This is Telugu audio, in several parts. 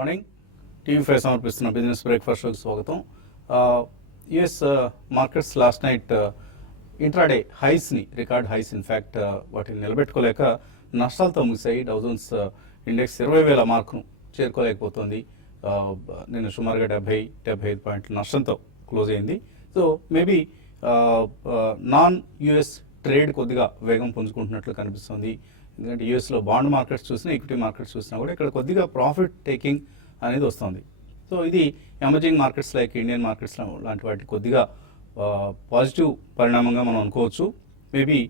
మార్నింగ్ టీవీ5 సమర్పిస్తున్న బిజినెస్ బ్రేక్ఫాస్ట్ షోకి స్వాగతం. US markets last night intraday హైస్ని రికార్డ్ హైస్ ఇన్ఫ్యాక్ట్ వాటిని నిలబెట్టుకోలేక నష్టాలతో ముగిశాయి. డౌ జోన్స్ ఇండెక్స్ 20,000 మార్కును చేరుకోలేకపోతుంది. నిన్న సుమారుగా 70-75 పాయింట్ల నష్టంతో క్లోజ్ అయింది. So maybe non US trade కొద్దిగా వేగం పుంజుకుంటున్నట్లు కనిపిస్తుంది. ఎందుకంటే యూఎస్లో బాండ్ మార్కెట్స్ చూసినా ఈక్విటీ మార్కెట్స్ చూసినా కూడా ఇక్కడ కొద్దిగా ప్రాఫిట్ టేకింగ్ అనేది వస్తుంది. సో ఇది emerging markets like Indian markets లాంటి వాటి కొద్దిగా పాజిటివ్ పరిణామంగా మనం అనుకోవచ్చు. Maybe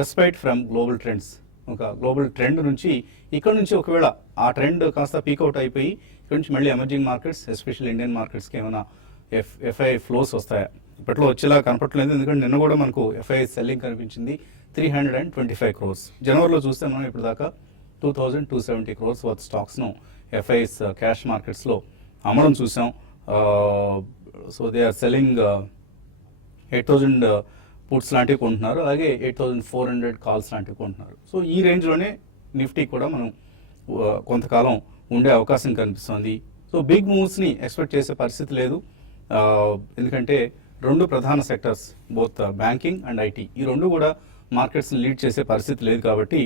respect from global trends, ఒక గ్లోబల్ ట్రెండ్ నుంచి ఇక్కడ నుంచి ఒకవేళ ఆ ట్రెండ్ కాస్త పీక్అవుట్ అయిపోయి ఇక్కడ నుంచి మళ్ళీ ఎమర్జింగ్ మార్కెట్స్ ఎస్పెషల్లీ ఇండియన్ మార్కెట్స్కి ఏమైనా ఎఫ్ఐ ఫ్లోస్ వస్తాయా? ఇప్పట్లో వచ్చేలా కనపట్లేదు. ఎందుకంటే నిన్న కూడా మనకు ఎఫ్ఐ సెల్లింగ్ కనిపించింది 325 crores. జనవరిలో చూస్తే మనం ఇప్పుడు దాకా 2,270 crores వర్త్ స్టాక్స్ను ఎఫ్ఐఎస్ క్యాష్ మార్కెట్స్లో అమ్మడం చూసాం. So they are selling 8,000 puts లాంటివి కొంటున్నారు, అలాగే 8,400 కాల్స్ లాంటివి కొంటున్నారు. సో ఈ రేంజ్లోనే నిఫ్టీ కూడా మనం కొంతకాలం ఉండే అవకాశం కనిపిస్తుంది. సో బిగ్ మూవ్స్ని ఎక్స్పెక్ట్ చేసే పరిస్థితి లేదు. ఎందుకంటే రెండు ప్రధాన sectors both banking and IT, ఈ రెండు కూడా మార్కెట్స్ని లీడ్ చేసే పరిస్థితి లేదు. కాబట్టి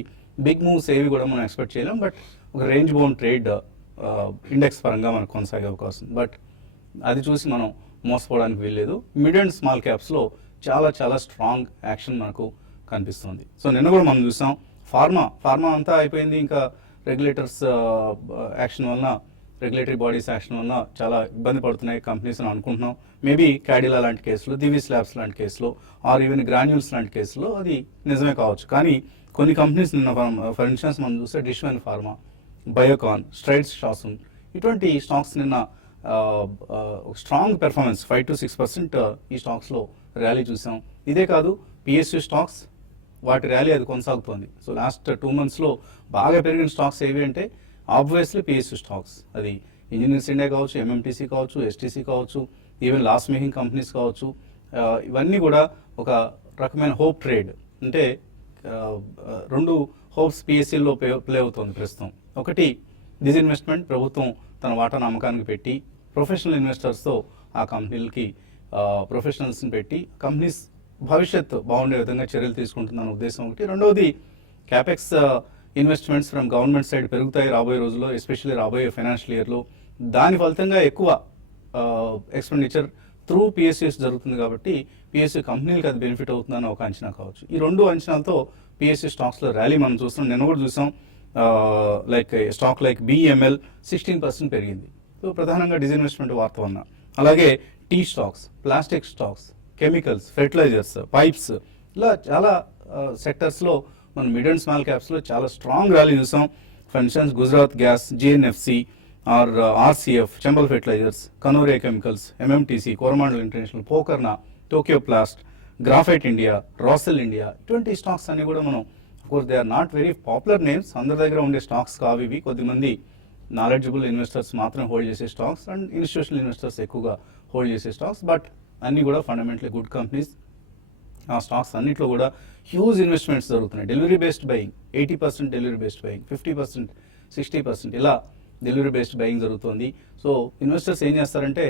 బిగ్ మూవ్స్ ఏవి కూడా మనం ఎక్స్పెక్ట్ చేయలేం. బట్ ఒక రేంజ్ బౌండ్ ట్రేడ్ ఇండెక్స్ పరంగా మనకు కొనసాగే అవకాశం, బట్ అది చూసి మనం మోసపోవడానికి వీల్లేదు. మిడ్ అండ్ స్మాల్ క్యాప్స్లో చాలా స్ట్రాంగ్ యాక్షన్ మనకు కనిపిస్తుంది. సో నిన్న కూడా మనం చూసాం ఫార్మా అంతా అయిపోయింది. ఇంకా రెగ్యులేటర్స్ యాక్షన్ వలన, రెగ్యులేటరీ బాడీస్ యాక్షన్ వలన చాలా ఇబ్బంది పడుతున్నాయి కంపెనీస్ అని అనుకుంటున్నాం. మేబీ క్యాడిలా లాంటి కేసులో, దివీస్ ల్యాబ్స్ లాంటి కేసులో, ఆర్ ఈవెన్ గ్రాన్యూల్స్ లాంటి కేసులో అది నిజమే కావచ్చు. కానీ కొన్ని కంపెనీస్ నిన్న ఫర్ ఇన్స్టెన్స్ మనం చూస్తే డిష్వెన్ ఫార్మా, బయోకాన్, స్ట్రైడ్స్ షాసూన్, ఇటువంటి స్టాక్స్ నిన్న స్ట్రాంగ్ పెర్ఫార్మెన్స్ 5 to 6% ఈ స్టాక్స్లో ర్యాలీ చూసాం. ఇదే కాదు పిఎస్యూ స్టాక్స్, వాటి ర్యాలీ అది కొనసాగుతోంది. సో లాస్ట్ 2 monthsలో బాగా పెరిగిన స్టాక్స్ ఏవి అంటే ఆబ్వియస్లీ పిఎస్యూ స్టాక్స్. అది ఇంజనీర్స్ ఇండియా కావచ్చు, ఎంఎంటీసీ కావచ్చు, ఎస్టీసీ కావచ్చు, ఈవెన్ లాస్ మేకింగ్ కంపెనీస్ కావచ్చు. ఇవన్నీ కూడా ఒక రకమైన హోప్ ట్రేడ్. అంటే రెండు హోప్స్ పిఎస్సీలో ప్లే అవుతుంది ప్రస్తుతం. ఒకటి డిస్ఇన్వెస్ట్మెంట్, ప్రభుత్వం తన వాటాను అమ్మకానికి పెట్టి ప్రొఫెషనల్ ఇన్వెస్టర్స్తో ఆ కంపెనీలకి ప్రొఫెషనల్స్ని పెట్టి కంపెనీస్ భవిష్యత్తు బాగుండే విధంగా చర్యలు తీసుకుంటుందన్న ఉద్దేశం ఒకటి. రెండవది capex investments from government side పెరుగుతాయి రాబోయే రోజుల్లో, ఎస్పెషల్లీ రాబోయే ఫైనాన్షియల్ ఇయర్లో. దాని ఫలితంగా ఎక్కువ ఎక్స్పెండిచర్ త్రూ పిఎస్యూస్ జరుగుతుంది. కాబట్టి పిఎస్యూ కంపెనీలకు అది బెనిఫిట్ అవుతుందని ఒక అంచనా కావచ్చు. ఈ రెండు అంచనాలతో పిఎస్యూ స్టాక్స్లో ర్యాలీ మనం చూస్తున్నాం. నిన్న కూడా చూసాం. లైక్ స్టాక్ లైక్ బిఎంఎల్ 16% పెరిగింది. సో ప్రధానంగా డిస్ఇన్వెస్ట్మెంట్ వార్త వలన. అలాగే tea stocks, plastic stocks, chemicals, fertilisers, pipes, ఇలా చాలా సెక్టర్స్లో మనం మిడ్ అండ్ స్మాల్ క్యాప్స్లో చాలా స్ట్రాంగ్ ర్యాలీ చూసాం. For instance Gujarat gas, GNFC, R RCF, Chambal fertilisers, Kanoria chemicals, MMTC, Coromandel international, Pokarna, Tokyo plast, graphite India, రాసెల్ ఇండియా, ఇటువంటి స్టాక్స్ అన్ని కూడా మనం course they are not very popular names, అందరి దగ్గర ఉండే స్టాక్స్ కావు ఇవి. కొద్దిమంది నాలెడ్జబుల్ ఇన్వెస్టర్స్ మాత్రం హోల్డ్ చేసే స్టాక్స్ అండ్ ఇన్స్టిట్యూషనల్ ఇన్వెస్టర్స్ ఎక్కువగా హోల్డ్ చేసే స్టాక్స్. బట్ అన్నీ కూడా ఫండమెంటలీ గుడ్ కంపెనీస్. ఆ స్టాక్స్ అన్నింటిలో కూడా హ్యూజ్ ఇన్వెస్ట్మెంట్స్ జరుగుతున్నాయి. Delivery based buying, 80% delivery based buying, 50%, 60% ఇలా డెలివరీ బేస్డ్ బయింగ్ జరుగుతుంది. సో ఇన్వెస్టర్స్ ఏం చేస్తారంటే,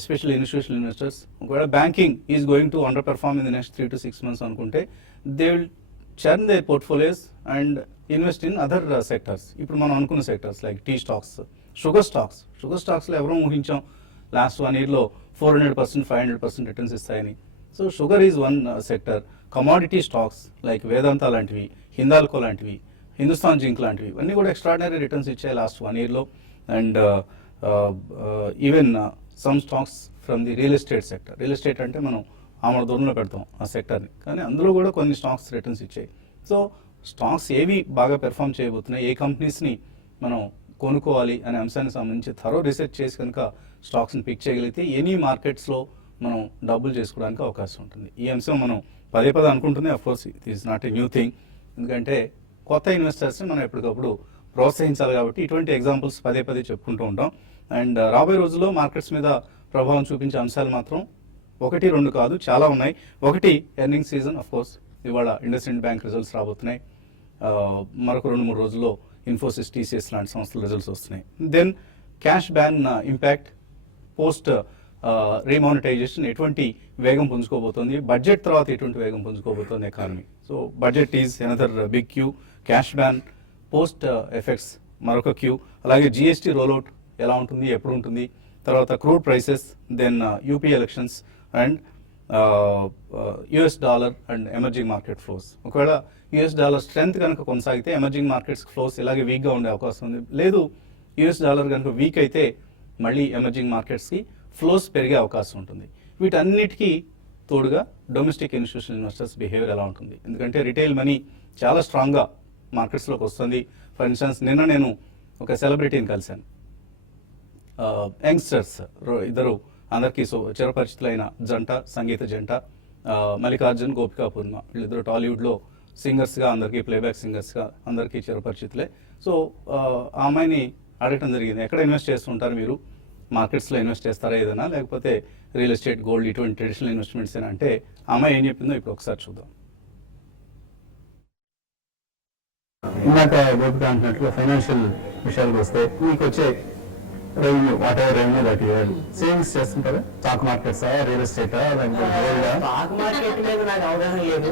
ఎస్పెషల్లీ ఇన్స్టిట్యూషనల్ ఇన్వెస్టర్స్, ఒకవేళ banking is going to under perform in the next 3 to 6 months అనుకుంటే they will churn their portfolios and invest in other sectors. ఇప్పుడు మనం అనుకున్న sectors like tea stocks, sugar స్టాక్స్లో ఎవరో ఊహించాం లాస్ట్ 1 yearలో 400%, 500% రిటర్న్స్ ఇస్తాయని. So sugar is one sector. Commodity stocks like Vedanta లాంటివి, హిందాల్కో లాంటివి, హిందుస్థాన్ జింక్ లాంటివి ఇవన్నీ కూడా ఎక్స్ట్రాడినరీ రిటర్న్స్ ఇచ్చాయి లాస్ట్ 1 yearలో. And even some stocks from the real estate sector. Real estate అంటే మనం ఆమడ దూరంలో పెడతాం ఆ సెక్టర్ని, కానీ అందులో కూడా కొన్ని స్టాక్స్ రిటర్న్స్ ఇచ్చాయి. సో స్టాక్స్ ఏవి బాగా పెర్ఫామ్ చేయబోతున్నాయి, ఏ కంపెనీస్ని మనం కొనుక్కోవాలి అనే అంశానికి సంబంధించి థరో రీసెర్చ్ చేసి కనుక స్టాక్స్ని పిక్ చేయగలిగితే ఎనీ మార్కెట్స్లో మనం డబ్బులు చేసుకోవడానికి అవకాశం ఉంటుంది. ఈ అంశం మనం పదే అనుకుంటుంది. Of course it is not a new thing, ఎందుకంటే కొత్త ఇన్వెస్టర్స్ని మనం ఎప్పటికప్పుడు ప్రోత్సహించాలి. కాబట్టి ఇటువంటి ఎగ్జాంపుల్స్ పదే చెప్పుకుంటూ ఉంటాం. అండ్ రాబోయే రోజుల్లో మార్కెట్స్ మీద ప్రభావం చూపించే అంశాలు మాత్రం 1-2 కాదు, చాలా ఉన్నాయి. ఒకటి ఎర్నింగ్ సీజన్. అఫ్కోర్స్ ఇవాళ ఇండస్ఇండ్ బ్యాంక్ రిజల్ట్స్ రాబోతున్నాయి. మరొక 2-3 రోజుల్లో ఇన్ఫోసిస్, టీసీఎస్ లాంటి సంస్థల రిజల్ట్స్ వస్తున్నాయి. Then cash ban impact post remonetisation ఎటువంటి వేగం పుంజుకోబోతోంది, బడ్జెట్ తర్వాత ఎటువంటి వేగం పుంజుకోబోతోంది economy. So budget is another big cue, cash ban post effects మరొక క్యూ, అలాగే జిఎస్టీ రోల్అవుట్ ఎలా ఉంటుంది, ఎప్పుడు ఉంటుంది, తర్వాత crude prices, then UP elections and US dollar and emerging market flows. ఒకవేళ యుఎస్ డాలర్ స్ట్రెంత్ కనుక కొనసాగితే ఎమర్జింగ్ మార్కెట్స్ ఫ్లోస్ ఇలాగే వీక్గా ఉండే అవకాశం ఉంది. లేదు యుఎస్ డాలర్ కనుక వీక్ అయితే మళ్ళీ ఎమర్జింగ్ మార్కెట్స్కి ఫ్లోస్ పెరిగే అవకాశం ఉంటుంది. వీటన్నిటికీ తోడుగా డొమెస్టిక్ ఇన్స్టిట్యూషనల్ ఇన్వెస్టర్స్ బిహేవియర్ ఎలా ఉంటుంది, ఎందుకంటే రిటైల్ మనీ చాలా స్ట్రాంగ్గా మార్కెట్స్లోకి వస్తుంది. ఫర్ ఇన్స్టెన్స్ నిన్న నేను ఒక సెలబ్రిటీని కలిశాను, యంగ్స్టర్స్ ఇద్దరు అందరికీ చిరపరిచితులైన జంట, సంగీత జంట, మల్లికార్జున్, గోపికా పూర్ణిమ. వీళ్ళిద్దరు టాలీవుడ్లో సింగర్స్గా, అందరికీ ప్లేబ్యాక్ సింగర్స్గా అందరికీ చిరపరిచితులే. సో ఆ అమ్మాయిని అడగటం జరిగింది, ఎక్కడ ఇన్వెస్ట్ చేస్తుంటారు మీరు, మార్కెట్స్లో ఇన్వెస్ట్ చేస్తారా ఏదైనా, లేకపోతే రియల్ ఎస్టేట్, గోల్డ్ ఇటువంటి ట్రెడిషనల్ ఇన్వెస్ట్మెంట్స్ అని అంటే ఆ అమ్మాయి ఏం చెప్పిందో ఇప్పుడు ఒకసారి చూద్దాం. ఇందాక గోపిక అంటున్నట్లు ఫైనాన్షియల్ విషయాలకు వస్తే మీకు వచ్చే revenue, whatever revenue that you savings చేస్తుంటారా, stock markets, real estate, stock market మీద నాకు అవగాహన లేదు.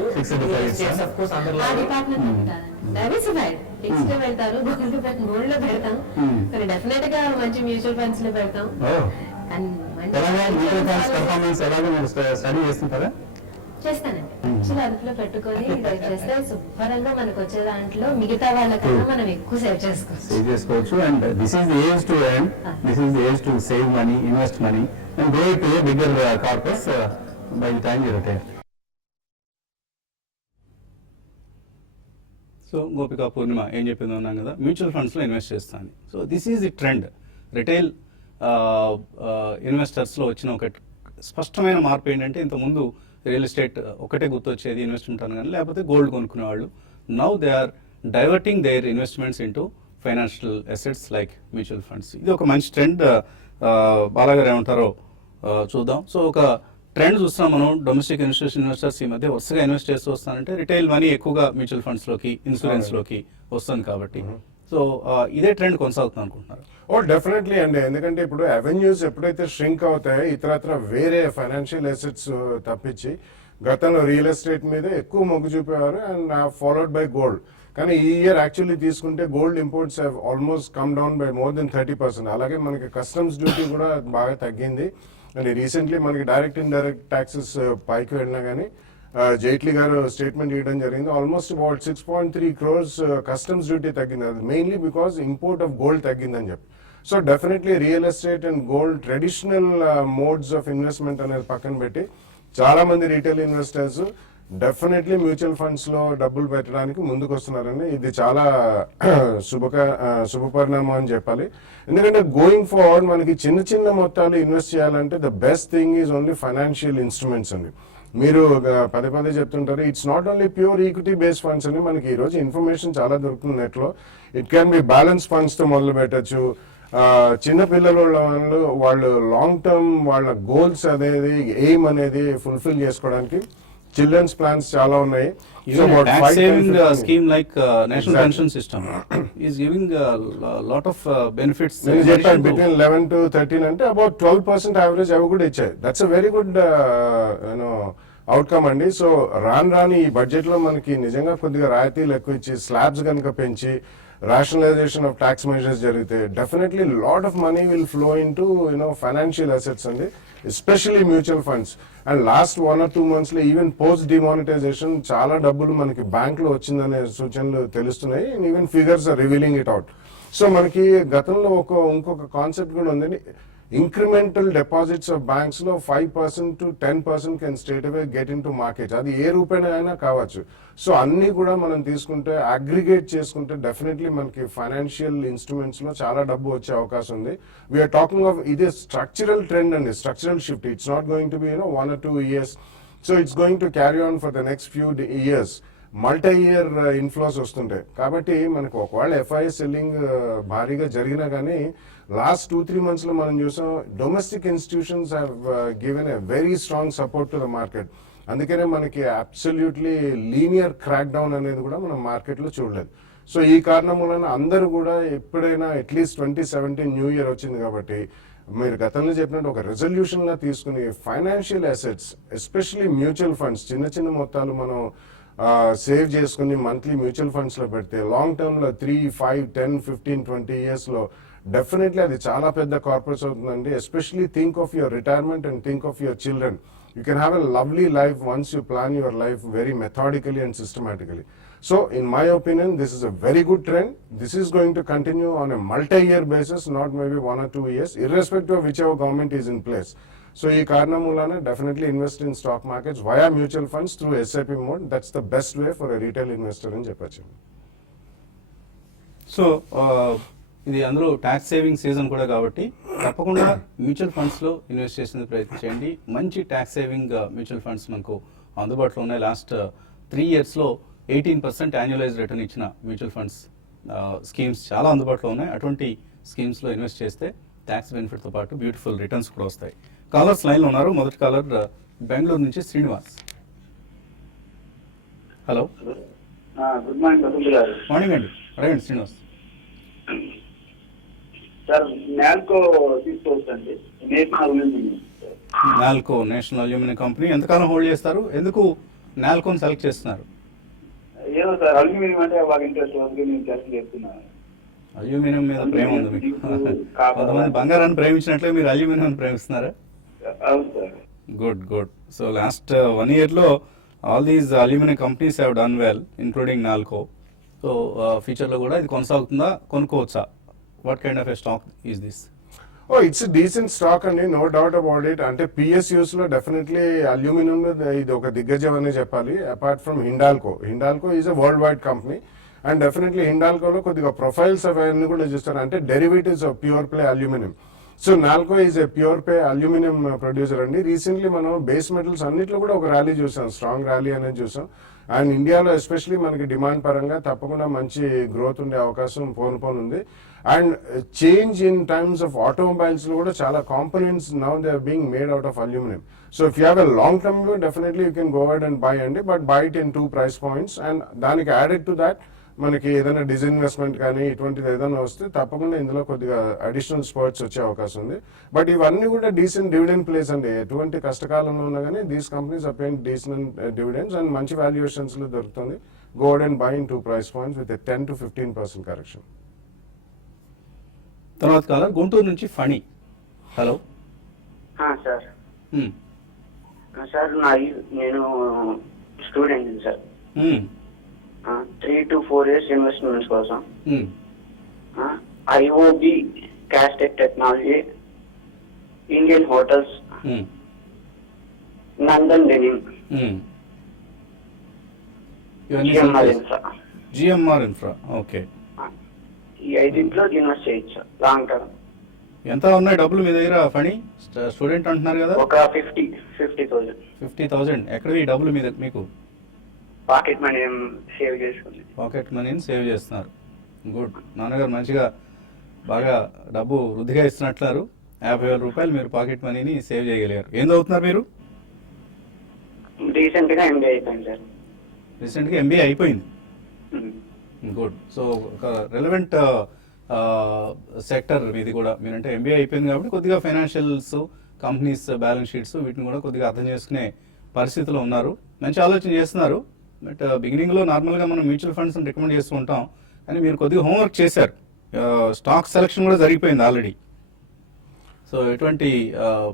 డైవర్సిఫైడ్ ఫిక్స్డ్ పెడతారు, గోల్డ్ లో పెడతాం, కానీ డెఫినెట్ గా మంచి మ్యూచువల్ ఫండ్స్ లో పెడతాం. పర్ఫార్మెన్స్ ఎలాగో మీరు స్టడీ చేస్తుంటారా? చేస్తానండి. యాక్చువల్ అదుపులో పెట్టుకొని చేస్తే శుభ్రంగా మనకు వచ్చే దాంట్లో మిగతా వాళ్ళకన్నా మనం ఎక్కువ సేవ్ చేసుకోవచ్చు. And this is the age to earn, this is the age to save money, invest money and grow it to a bigger corpus by the time you retire. So Gopika Purnima ఏం చెప్పిందో ఉన్నాం కదా, మ్యూచువల్ ఫండ్స్లో ఇన్వెస్ట్ చేస్తాను. So this is the trend. Retail ఇన్వెస్టర్స్లో వచ్చిన ఒక స్పష్టమైన మార్పు ఏంటంటే, ఇంతకుముందు రియల్ ఎస్టేట్ ఒకటే గుర్తొచ్చేది ఇన్వెస్ట్మెంట్ అని, కానీ లేకపోతే గోల్డ్ కొనుక్కునేవాళ్ళు. Now they are diverting their investments into financial assets like mutual funds. ఇది ఒక మంచి ట్రెండ్. బాలాగారు ఏమంటారో చూద్దాం. సో ఒక ట్రెండ్ చూస్తున్నాం మనం, డొమెస్టిక్ ఇన్స్టిట్యూషన్ ఇన్వెస్టర్స్ ఈ మధ్య వరుసగా ఇన్వెస్ట్ చేస్తూ వస్తానంటే రిటైల్ మనీ ఎక్కువగా మ్యూచువల్ ఫండ్స్లోకి, ఇన్సూరెన్స్లోకి వస్తుంది కాబట్టి. సో ఇదే ట్రెండ్ కొనసాగుతుంది అనుకుంటున్నారు? ఓ డెఫినెట్లీ అండి, ఎందుకంటే ఇప్పుడు అవెన్యూస్ ఎప్పుడైతే ష్రింక్ అవుతాయో ఇతరత్ర వేరే ఫైనాన్షియల్ అసెట్స్ తప్పించి గతంలో రియల్ ఎస్టేట్ మీద ఎక్కువ మొగ్గు చూపేవారు అండ్ ఫాలోడ్ బై గోల్డ్. కానీ ఈ ఇయర్ యాక్చువల్లీ తీసుకుంటే gold imports have almost come down by more than 30%. అలాగే మనకి కస్టమ్స్ డ్యూటీ కూడా బాగా తగ్గింది. అండ్ రీసెంట్లీ మనకి డైరెక్ట్ ఇండైరెక్ట్ ట్యాక్సెస్ పైకి వెళ్ళినా కానీ జైట్లీ గారు స్టేట్మెంట్ ఇవ్వడం జరిగింది, almost about 6.3 crores customs duty తగ్గింది. అది mainly because import of gold తగ్గిందని చెప్పి. So definitely real estate and gold traditional modes of investment అనేది పక్కన పెట్టి చాలా మంది retail investors definitely mutual funds లో డబ్బులు పెట్టడానికి ముందుకు వస్తున్నారండి. ఇది చాలా శుభపరిణామం అని చెప్పాలి. ఎందుకంటే గోయింగ్ ఫార్వర్డ్ మనకి చిన్న చిన్న మొత్తాలు ఇన్వెస్ట్ చేయాలంటే the best thing is only financial instruments అండి. మీరు పదే పదే చెప్తుంటారు, it's not only pure equity based funds అని. మనకి ఈ రోజు ఇన్ఫర్మేషన్ చాలా దొరుకుతుంది నెట్లో. It can be balance funds తో మొదలు పెట్టచ్చు. చిన్న పిల్లలు వాళ్ళు లాంగ్ టర్మ్ వాళ్ళ గోల్స్ అనేది, ఎయిమ్ అనేది ఫుల్ఫిల్ చేసుకోవడానికి చిల్డ్రన్స్ ప్లాన్స్ చాలా ఉన్నాయి. Scheme like national pension system is giving lot of benefits. నేను చెప్పాను బిట్వీన్ 11 to 13 అంటే అబౌట్ 12% యావరేజ్ అవి కూడా ఇచ్చాయి. That's a very good outcome అండి. సో రాని ఈ బడ్జెట్ లో మనకి నిజంగా కొద్దిగా రాయితీలు ఎక్కువ ఇచ్చి స్లాబ్స్ కనుక పెంచి రాషనలైజేషన్ ఆఫ్ ట్యాక్స్ మెజర్స్ జరిగితే definitely lot of money will flow in to financial assets అండి, especially mutual funds. And last 1 or 2 months లో ఈవెన్ పోస్ట్ డిమానిటైజేషన్ చాలా డబ్బులు మనకి బ్యాంక్ లో వచ్చిందనే సూచనలు తెలుస్తున్నాయి. Even figures are revealing it out. So మనకి గతంలో ఇంకొక కాన్సెప్ట్ కూడా ఉందండి, ఇంక్రిమెంటల్ డిపాజిట్స్ ఆఫ్ బ్యాంక్స్ లో 5% to 10% can straight away get in to market. అది ఏ రూపాయన అయినా కావచ్చు. సో అన్ని కూడా మనం తీసుకుంటే అగ్రిగేట్ చేసుకుంటే డెఫినెట్లీ మనకి ఫైనాన్షియల్ ఇన్స్ట్రుమెంట్స్ లో చాలా డబ్బు వచ్చే అవకాశం ఉంది. వీఆర్ టాకింగ్ ఆఫ్ ఇది స్ట్రక్చరల్ ట్రెండ్ అండి, structural shift. It's not going to be 1 or 2 years. So it's going to carry on for the next few years. Multi year inflows వస్తుంటాయి కాబట్టి మనకు ఒకవేళ ఎఫ్ఐఎస్ సెల్లింగ్ భారీగా జరిగినా కానీ లాస్ట్ 2-3 months లో మనం చూసాం domestic institutions have given a very strong support to the market. అందుకనే మనకి అబ్సల్యూట్లీ లీనియర్ క్రాక్ డౌన్ అనేది కూడా మనం మార్కెట్ లో చూడలేదు. సో ఈ కారణం వలన అందరూ కూడా ఎప్పుడైనా అట్లీస్ట్ 2017 న్యూ ఇయర్ వచ్చింది కాబట్టి మీరు గతంలో చెప్పినట్టు ఒక రెజల్యూషన్ లా తీసుకుని financial assets especially mutual funds చిన్న చిన్న మొత్తాలు మనం సేవ్ చేసుకుని మంత్లీ మ్యూచువల్ ఫండ్స్ లో పెడితే లాంగ్ టర్మ్ లో 3, 5, 10, 15, 20 ఇయర్స్ లో డెఫినెట్లీ అది చాలా పెద్ద కార్పొరేట్స్ అవుతుందండి. Especially think of your retirement and think of your children. You can have a lovely life once you plan your life very methodically and systematically. So in my opinion, this is a very good trend. This is going to continue on a multi-year basis, not maybe 1 or 2 years, irrespective of whichever government is in place. So ee karanam mulana definitely invest in stock markets via mutual funds through SIP mode. That's the best way for a retail investor in Japan. So ఇది అందులో ట్యాక్స్ సేవింగ్ సీజన్ కూడా కాబట్టి తప్పకుండా మ్యూచువల్ ఫండ్స్లో ఇన్వెస్ట్ చేసేందుకు ప్రయత్నం చేయండి. మంచి ట్యాక్స్ సేవింగ్ మ్యూచువల్ ఫండ్స్ మనకు అందుబాటులో ఉన్నాయి. లాస్ట్ 3 ఇయర్స్లో 18% యాన్యువలైజ్ రిటర్న్ ఇచ్చిన మ్యూచువల్ ఫండ్స్ స్కీమ్స్ చాలా అందుబాటులో ఉన్నాయి. అటువంటి స్కీమ్స్లో ఇన్వెస్ట్ చేస్తే ట్యాక్స్ బెనిఫిట్తో పాటు బ్యూటిఫుల్ రిటర్న్స్ కూడా వస్తాయి. కాలర్స్ లైన్లో ఉన్నారు. మొదటి కాలర్ బెంగళూరు నుంచి శ్రీనివాస్. హలో, గుడ్ మార్నింగ్ గారు. మార్నింగ్ అండి, అడగండి శ్రీనివాస్. సార్ నాల్కో తీసుకోవచ్చండి. నాల్కో నేషనల్ అల్యూమినియం కంపెనీ ఎంతకాలం హోల్డ్ చేస్తారు? ఎందుకు నాల్కోని సెలెక్ట్ చేస్తున్నారు? ఏదో సార్ అల్యూమినియం అంటే బాగా ఇంట్రెస్ట్ ఉంది, నేను టెస్ట్ చేస్తున్నాను. అల్యూమినియం మీద ప్రేమ ఉంది మీకు. కొంతమంది బంగారాన్ని ప్రేమించినట్లే మీరు అల్యూమినియం ప్రేమిస్తున్నారా? అవును sir. Good good. So last 1 yearలో all these aluminium companies have done well including Nalco. So ఫ్యూచర్లో కూడా ఇది కొనసాగుతుందా, కొనుక్కోవచ్చా? What kind of a stock is this? Oh, it's a decent stock అండి, నో డౌట్ అబౌట్ ఇట్. అంటే PSUs లో డెఫినెట్లీ అల్యూమినియం ఇది ఒక దిగ్గజం అనే చెప్పాలి. Apart from Hindalco is a world wide company and definitely హిండాల్కోలో కొద్దిగా ప్రొఫైల్స్ అవన్నీ కూడా చూస్తారు. అంటే derivatives of pure play aluminium. So NALCO is a pure play aluminium producer అండి. రీసెంట్లీ మనం బేస్ మెటల్స్ అన్నిట్లో కూడా ఒక ర్యాలీ చూసాం, స్ట్రాంగ్ ర్యాలీ అనేది చూసాం. అండ్ ఇండియాలో ఎస్పెషలీ మనకి డిమాండ్ పరంగా తప్పకుండా మంచి గ్రోత్ ఉండే అవకాశం పోను ఉంది. And change in terms of automobiles లో కూడా చాలా components now they are being made out of aluminium. So if you have a long term view definitely you can go ahead and buy అండి, but buy it in 2 price points. And దానికి యాడెడ్ టు దాట్ మనకి ఏదైనా డిస్ఇన్వెస్ట్మెంట్ కానీ ఇటువంటిది ఏదైనా వస్తే తప్పకుండా ఇందులో కొద్దిగా అడిషనల్ స్పర్ట్స్ వచ్చే అవకాశం ఉంది. బట్ ఇవన్నీ కూడా డీసెంట్ డివిడెండ్ ప్లేస్ అండి. ఎటువంటి కష్టకాలంలో ఉన్నా కానీ these companies are paying decent dividends and మంచి వాల్యుయేషన్స్ లో దొరుకుతుంది. Go ahead and buy in 2 price points with a 10 to 15% correction. తర్వాత కాలర్ గుంటూరు నుంచి ఫణి. Hello sir. సార్ నేను student sir. 3 to 4 years investments కోసం IOB Castex technology, Indian hotels, Nandan denim, GMR infra. Okay, ఈ 5 ఇన్వెస్ట్ చేయొచ్చు లాంగ్ టర్మ్. ఎంత ఉన్నాయి డబ్బులు మీ దగ్గర ఫణి? స్టూడెంట్ అంటున్నారు కదా. ఒక 50,000. 50,000 ఎక్కడవి డబ్బులు మీద మీకు? పాకెట్ మనీ సేవ్ చేసుకుంది. పాకెట్ మనీని సేవ్ చేస్తున్నారు. గుడ్. నాన్నగారు మంచిగా బాగా డబ్బు వృద్ధిగా ఇస్తున్నట్లున్నారు. 50,000 రూపాయలు మీరు పాకెట్ మనీని సేవ్ చేయగలిగారు. ఏం చదువుతున్నారు మీరు? రీసెంట్ గా MBA అయిపోయింది సార్. రీసెంట్గా MBA అయిపోయింది. గుడ్. సో ఒక రెలవెంట్ సెక్టర్ ఇది కూడా. మీరంటే MBA అయిపోయింది కాబట్టి కొద్దిగా ఫైనాన్షియల్స్, కంపెనీస్ బ్యాలెన్స్ షీట్స్ వీటిని కూడా కొద్దిగా అర్థం చేసుకునే పరిస్థితిలో ఉన్నారు. మంచి ఆలోచన చేస్తున్నారు. బట్ బిగినింగ్లో నార్మల్గా మనం మ్యూచువల్ ఫండ్స్ రికమెండ్ చేస్తూ ఉంటాం, కానీ మీరు కొద్దిగా హోంవర్క్ చేశారు. స్టాక్ సెలక్షన్ కూడా జరిగిపోయింది ఆల్రెడీ. సో ఎటువంటి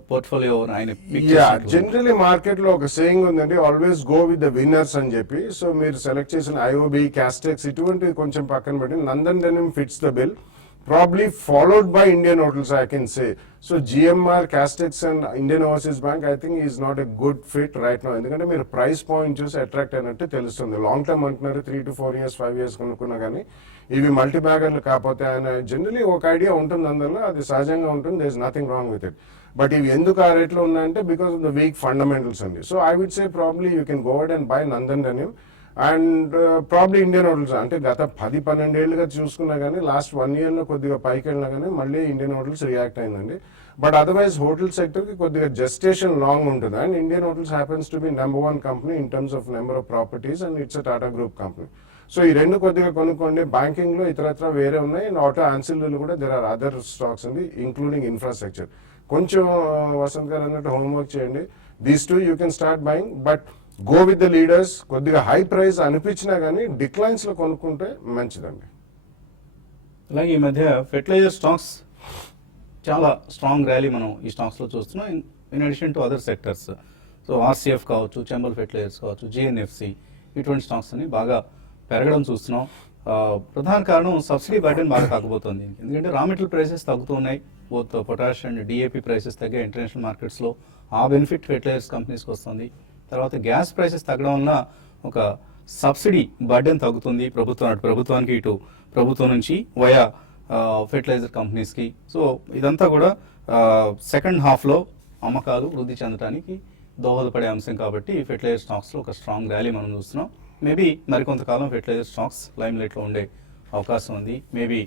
పోర్ట్ఫోలియో ఆయన? జనరలీ మార్కెట్ లో ఒక సేయింగ్ ఉందండి, always go with the winners అని చెప్పి. సో మీరు సెలెక్ట్ చేసిన IOB, క్యాస్టెక్స్ ఇటువంటివి కొంచెం పక్కన పెట్టి Nandan denim fits the bill, probably followed by Indian Hotels, I can say. So GMR, Castex and Indian Overseas Bank, I think is not a good fit right now. ఎందుకంటే మీరు ప్రైస్ పాయింట్ చూసి అట్రాక్ట్ అయినట్టు తెలుస్తుంది. లాంగ్ టర్మ్ అంటున్నారు, 3 to 4 years, 5 years కొనుక్కున్నా కానీ ఇవి మల్టీ బ్యాగర్లు కాకపోతే ఆయన జనరలీ ఒక ఐడియా ఉంటుంది అందులో, అది సహజంగా ఉంటుంది. There is nothing wrong with it. But ఇవి ఎందుకు ఆ రేట్లో ఉన్నాయంటే because of the weak fundamentals అండి. So I would say probably you can go ahead and buy Nandan denim and probably Indian hotels. అంటే గత 10-12 ఏళ్ళుగా చూసుకున్నా కానీ లాస్ట్ 1 year లో కొద్దిగా పైకి వెళ్ళినా కానీ మళ్ళీ ఇండియన్ హోటల్స్ రియాక్ట్ అయిందండి. బట్ అదర్వైజ్ హోటల్ సెక్టర్ కి కొద్దిగా జెస్టేషన్ లాంగ్ ఉంటుంది. And Indian hotels happens to be #1 company in terms of number of properties and it's a Tata group company. So ఈ రెండు కొద్దిగా కొనుక్కోండి. బ్యాంకింగ్ లో ఇతరత్ర వేరే ఉన్నాయి, అండ్ ఆటో ఆన్సిలరీలు కూడా దేర్ ఆర్ అదర్ స్టాక్స్ ఉంది, ఇంక్లూడింగ్ ఇన్ఫ్రాస్ట్రక్చర్. కొంచెం వసంత్ గారు అన్నట్టు హోంవర్క్ చేయండి. These two you can start buying, but go with the leaders. కొద్దిగా హై ప్రైస్ అనిపించినా కానీ డిక్లైన్స్ లో కొనుక్కుంటే మంచిదండి. అలాగే ఈ మధ్య ఫెర్టిలైజర్ స్టాక్స్ చాలా స్ట్రాంగ్ ర్యాలీ మనం ఈ స్టాక్స్లో చూస్తున్నాం. In addition to other sectors, so RCF కావచ్చు, చంబల్ ఫెర్టిలైజర్స్ కావచ్చు, జిఎన్ఎఫ్సి, ఇటువంటి స్టాక్స్ అని బాగా పెరగడం చూస్తున్నాం. ప్రధాన కారణం సబ్సిడీ బర్డెన్ బాగా తగ్గబోతుంది. ఎందుకంటే రా మెటీరియల్ ప్రైసెస్ తగ్గుతూ ఉన్నాయి. Both potash and DAP prices తగ్గే ఇంటర్నేషనల్ మార్కెట్స్లో ఆ బెనిఫిట్ ఫెర్టిలైజర్స్ కంపెనీస్కి వస్తుంది. తర్వాత గ్యాస్ ప్రైసెస్ తగ్గడం వలన ఒక సబ్సిడీ బర్డెన్ తగ్గుతుంది ప్రభుత్వానికి, ఇటు ప్రభుత్వం నుంచి వయా ఫెర్టిలైజర్ కంపెనీస్కి. సో ఇదంతా కూడా సెకండ్ హాఫ్లో అమ్మకాలు వృద్ధి చెందడానికి దోహదపడే అంశం కాబట్టి ఫెర్టిలైజర్ స్టాక్స్లో ఒక స్ట్రాంగ్ ర్యాలీ మనం చూస్తున్నాం. మేబీ మరికొంతకాలం ఫెర్టిలైజర్ స్టాక్స్ లైమ్ లైట్లో ఉండే అవకాశం ఉంది. మేబీ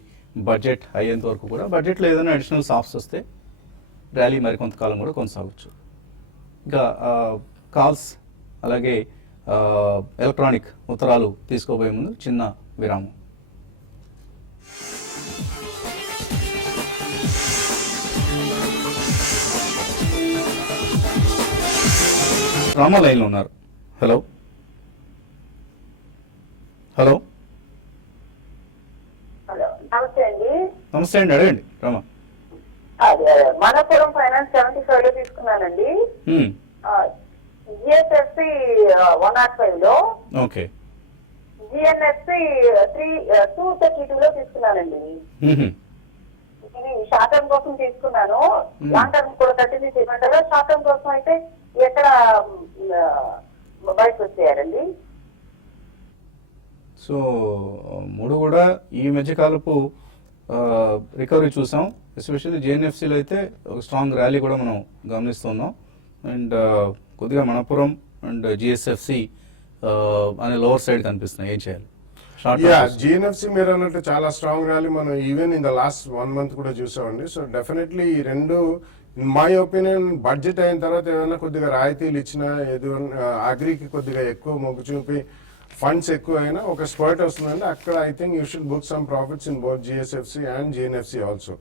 బడ్జెట్ అయ్యేంత వరకు కూడా, బడ్జెట్లో ఏదైనా అడిషనల్ సాఫ్ట్స్ వస్తే ర్యాలీ మరికొంతకాలం కూడా కొనసాగవచ్చు. ఇంకా కాల్స్ అలాగే ఎలక్ట్రానిక్ ఉత్తరాలు తీసుకోబోయే ముందు చిన్న విరామం. రామ లైన్లో ఉన్నారు. హలో హలో హలో నమస్తే అండి. నమస్తే అండి, అడగండి రామ. అదే మనపురం ఫైనాన్స్ 75 లో తీసుకున్నానండి. జిఎస్ఎఫ్సి 105 లో, ఓకే. జిఎన్ఎఫ్సి 232 లో తీసుకున్నానండి. ఇది షార్ట్ టర్మ్ కోసం తీసుకున్నాను. లాంగ్ టర్మ్ కూడా కంటిన్యూ చేయమంటారా? షార్ట్ టర్మ్ కోసం అయితే ఎక్కడ బయటకు వచ్చేయాలండి? సో మూడు కూడా ఈ మధ్యకాలపు రికవరీ చూసాం. ఎస్పెషల్లీ జేఎన్ఎఫ్సిలో అయితే ఒక స్ట్రాంగ్ ర్యాలీ కూడా మనం గమనిస్తున్నాం. అండ్ కొద్దిగా మనపురం అండ్ జిఎస్ఎఫ్సి అనే లోవర్ సైడ్ కనిపిస్తున్నాయి. ఏం చేయాలి? జిఎన్ఎఫ్సి మీరు అన్నట్టు చాలా స్ట్రాంగ్ ర్యాలీ మనం even in the last 1 month కూడా చూసామండి. సో డెఫినెట్లీ ఈ రెండు ఇన్ మై ఒపీనియన్ బడ్జెట్ అయిన తర్వాత ఏదైనా కొద్దిగా రాయితీలు ఇచ్చినా, అగ్రికి కొద్దిగా ఎక్కువ మొగ్గు చూపి ఫండ్స్ ఎక్కువ అయినా ఒక స్పర్ట్ వస్తుందండి. అక్కడ I think you should book some profits in both GSFC and GNFC also.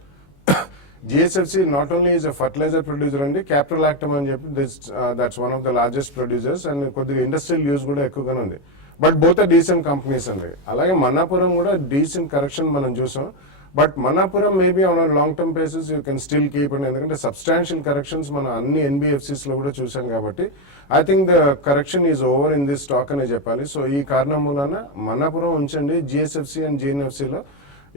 GSFC not only is a fertilizer producer అండి, క్యాపిటల్ యాక్టమ్ అని చెప్పి that's one of the largest producers, and కొద్దిగా ఇండస్ట్రియల్ యూజ్ కూడా ఎక్కువగానే ఉంది. But both are decent companies అండి. అలాగే మన్నాపురం కూడా డీసెంట్ కరెక్షన్ మనం చూసాం. But Manappuram maybe on long term basis you can still keep అండి, ఎందుకంటే సబ్స్టాన్షియల్ కరెక్షన్స్ మనం అన్ని ఎన్బిఎఫ్సిస్ లో కూడా చూసాం కాబట్టి I think the correction is over in this stock అనే చెప్పాలి. సో ఈ కారణం మూలన మన్నాపురం ఉంచండి. జిఎస్ఎఫ్సి అండ్ జిఎన్ఎఫ్సిలో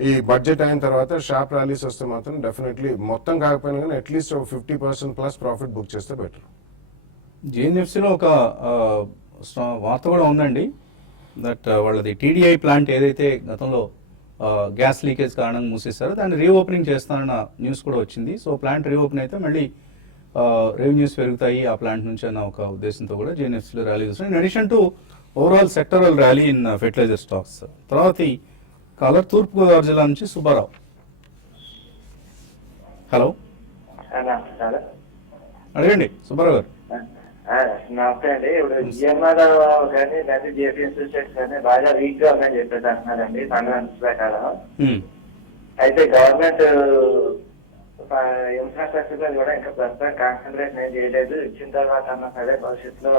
ఈ బడ్జెట్ అయిన తర్వాత షార్ప్ ర్యాలీస్ వస్తే మాత్రం డెఫినెట్లీ మొత్తం కాకపోయినా కానీ అట్లీస్ట్ 50% ప్లస్ ప్రాఫిట్ బుక్ చేస్తే బెటర్. జేఎన్ఎఫ్సిలో ఒక వార్త కూడా ఉందండి, దట్ వాళ్ళది టీడీఐ ప్లాంట్ ఏదైతే గతంలో గ్యాస్ లీకేజ్ కారణంగా మూసేశారో దాన్ని రీఓపెనింగ్ చేస్తానన్న న్యూస్ కూడా వచ్చింది. సో ప్లాంట్ రీఓపెన్ అయితే మళ్ళీ రెవెన్యూస్ పెరుగుతాయి ఆ ప్లాంట్ నుంచి అన్న ఒక ఉద్దేశంతో కూడా జేఎన్ఎఫ్సిలో ర్యాలీ చూస్తున్నాం. In addition to overall sectoral rally in fertilizer stocks. తర్వాత కాలర్ తూర్పుగోదావరి జిల్లా నుంచి సుబ్బారావు. హలో అడగండి సుబ్బారావు గారు. నమస్తే అండి. ఇప్పుడు జిఎంఆర్ కానీ లేదా జిఎఫ్ ఇన్స్టిట్యూట్స్ కానీ బాగా వీక్ గా ఉన్నాయని చెప్పేసి అంటున్నారండి ఫండమెంటల్స్ ప్రకారం. అయితే గవర్నమెంట్ ఇన్ఫ్రాస్ట్రక్చర్ మీద కూడా ఇంకా ప్రస్తుతం కాన్సన్ట్రేషన్ ఏం చేయలేదు. ఇచ్చిన తర్వాత అన్నా సరే భవిష్యత్తులో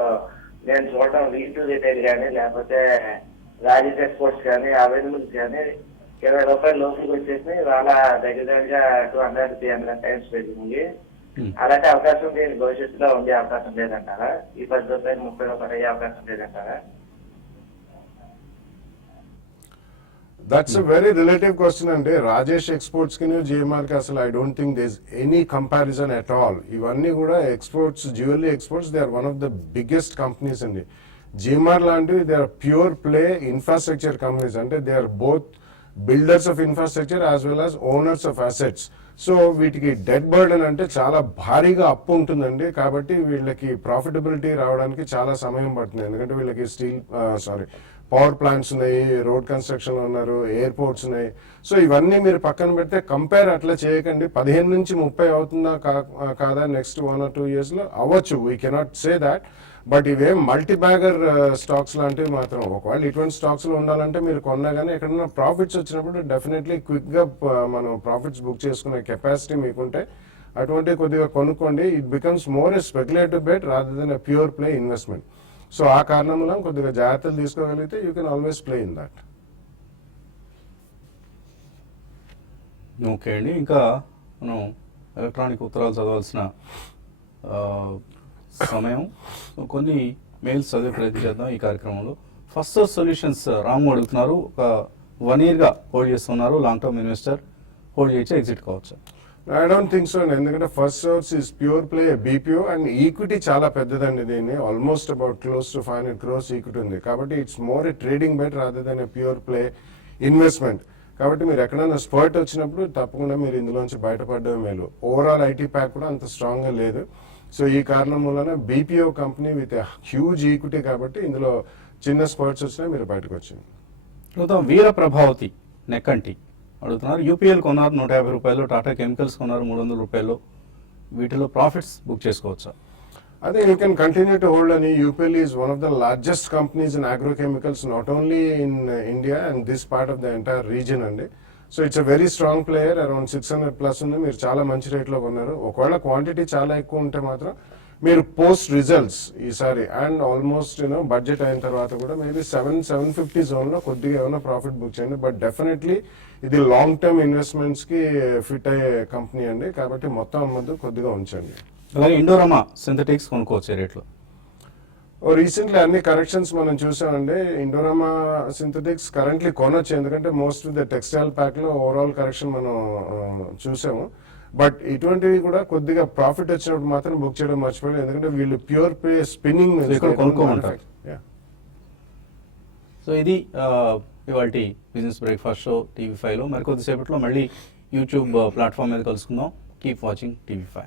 నేను చూడడం లీడ్ రిటైల్ కానీ లేకపోతే రాజేష్ ఎక్స్పోర్ట్స్ కానీ అవైలబుల్స్ కానీ ₹20 లోపలికి వచ్చేసి వాళ్ళ దగ్గరగా 200-300 టైమ్స్ పెరిగింది. అలాంటి అవకాశం దీని భవిష్యత్తులో ఉండే అవకాశం లేదంటారా? ఈ ₹10 ₹30 అయ్యే అవకాశం లేదంటారా? That's a very relative question అండి. రాజేష్ ఎక్స్పోర్ట్స్ కి జిఎంఆర్ కి అసలు I don't think there is any comparison at all. ఇవన్నీ కూడా exports, jewellery exports, they are one of the biggest companies అండి. జిఎంఆర్ లాంటివి they are pure play infrastructure companies, అంటే they are both builders of infrastructure as well as owners of assets. So వీటికి డెట్ బర్డెన్ అంటే చాలా భారీగా అప్పు ఉంటుందండి. కాబట్టి వీళ్ళకి ప్రాఫిటబిలిటీ రావడానికి చాలా సమయం పడుతుంది. ఎందుకంటే వీళ్ళకి పవర్ ప్లాంట్స్ ఉన్నాయి, రోడ్ కన్స్ట్రక్షన్ ఉన్నారు, ఎయిర్పోర్ట్స్ ఉన్నాయి. సో ఇవన్నీ మీరు పక్కన పెడితే కంపేర్ అట్లా చేయకండి. 15 నుంచి 30 అవుతుందా కాదా నెక్స్ట్ 1 or 2 years లో అవ్వచ్చు, we cannot say that. But ఇవేం మల్టీ బ్యాగర్ స్టాక్స్ లాంటివి మాత్రం, ఒకవేళ ఇటువంటి స్టాక్స్ లో ఉండాలంటే మీరు కొన్నా కానీ ఎక్కడన్నా ప్రాఫిట్స్ వచ్చినప్పుడు డెఫినెట్లీ క్విక్ గా మనం ప్రాఫిట్స్ బుక్ చేసుకునే కెపాసిటీ మీకుంటే అటువంటి కొద్దిగా కొనుక్కోండి. It becomes more a speculative bet rather than a pure play investment. So ఆ కారణంలో కొద్దిగా జాగ్రత్తలు తీసుకోగలిగితే you can always play in that. Okay అండి, ఇంకా మనం ఎలక్ట్రానిక్ ఉత్తరాలు చదవాల్సిన సమయం. కొన్ని మెయిల్స్ చదివే ప్రయత్నం చేద్దాం ఈ కార్యక్రమంలో. ఫస్ట్ సోర్స్ సొల్యూషన్స్ రాము అడుగుతున్నారు, ఒక 1 year గా హోల్డ్ చేస్తున్నారు, లాంగ్ టర్మ్ ఇన్వెస్టర్, హోల్డ్ చేసి ఎగ్జిట్ కావచ్చు? I don't think so. ఎందుకంటే first source is pure play BPO and equity చాలా పెద్దదండి. దీన్ని almost about close to 500 crores equity ఉంది. కాబట్టి it's more a trading bet rather than a pure play investment. కాబట్టి మీరు ఎక్కడైనా స్పర్ట్ వచ్చినప్పుడు తప్పకుండా మీరు ఇందులోంచి బయటపడడం మేలు. ఓవరాల్ ఐటీ ప్యాక్ కూడా అంత స్ట్రాంగ్ గా లేదు. సో ఈ కారణం వలన BPO company with huge equity, కాబట్టి ఇందులో చిన్న స్పర్ట్స్ వచ్చినా మీరు బయటకు వచ్చింది. వీర ప్రభావతి నెక్కంటి అడుగుతున్నారు, యూపీఎల్ కొన్నారు 150 రూపాయలు, టాటా కెమికల్స్ కొన్నారు 300 రూపాయలు, వీటిలో ప్రాఫిట్స్ బుక్ చేసుకోవచ్చా? I think you can continue to hold any. UPL is one of the largest companies in agrochemicals, not only in India and this part of the entire region అండి. So it's a very strong player. Around 600 plus ఉంది. మీరు చాలా మంచి రేట్లో కొన్నారు. ఒకవేళ క్వాంటిటీ చాలా ఎక్కువ ఉంటే మాత్రం మీరు పోస్ట్ రిజల్ట్స్ ఈసారి అండ్ ఆల్మోస్ట్ బడ్జెట్ అయిన తర్వాత కూడా మేబీ 750 జోన్లో కొద్దిగా ఏమైనా ప్రాఫిట్ బుక్ చేయండి. బట్ డెఫినెట్లీ ఇది లాంగ్ టర్మ్ ఇన్వెస్ట్మెంట్స్ కి ఫిట్ అయ్యే కంపెనీ అండి. కాబట్టి మొత్తం అమ్మద్దు, కొద్దిగా ఉంచండి. అలాగే ఇండోరామా సింథటిక్స్ కొనుక్కోవచ్చు రేట్లో? రీసెంట్లీ అన్ని కరెక్షన్స్ మనం చూసామండి. ఇండోరామా సింథటిక్స్ కరెంట్లీ కొనొచ్చు, ఎందుకంటే most of the textile pack లో ఓవరాల్ కరెక్షన్ మనం చూసాము. బట్ ఇటువంటివి కూడా కొద్దిగా ప్రాఫిట్ వచ్చినప్పుడు మాత్రం బుక్ చేయడం మర్చిపోయారు, ఎందుకంటే వీళ్ళు ప్యూర్ పే స్పిన్నింగ్ కొనుక్కోమంటారు. సో ఇది ఇవాళ బిజినెస్ బ్రేక్ఫాస్ట్ షో TV5లో. మరికొద్దిసేపట్లో మళ్ళీ యూట్యూబ్ ప్లాట్ఫామ్ మీద కలుసుకుందాం. Keep watching TV5.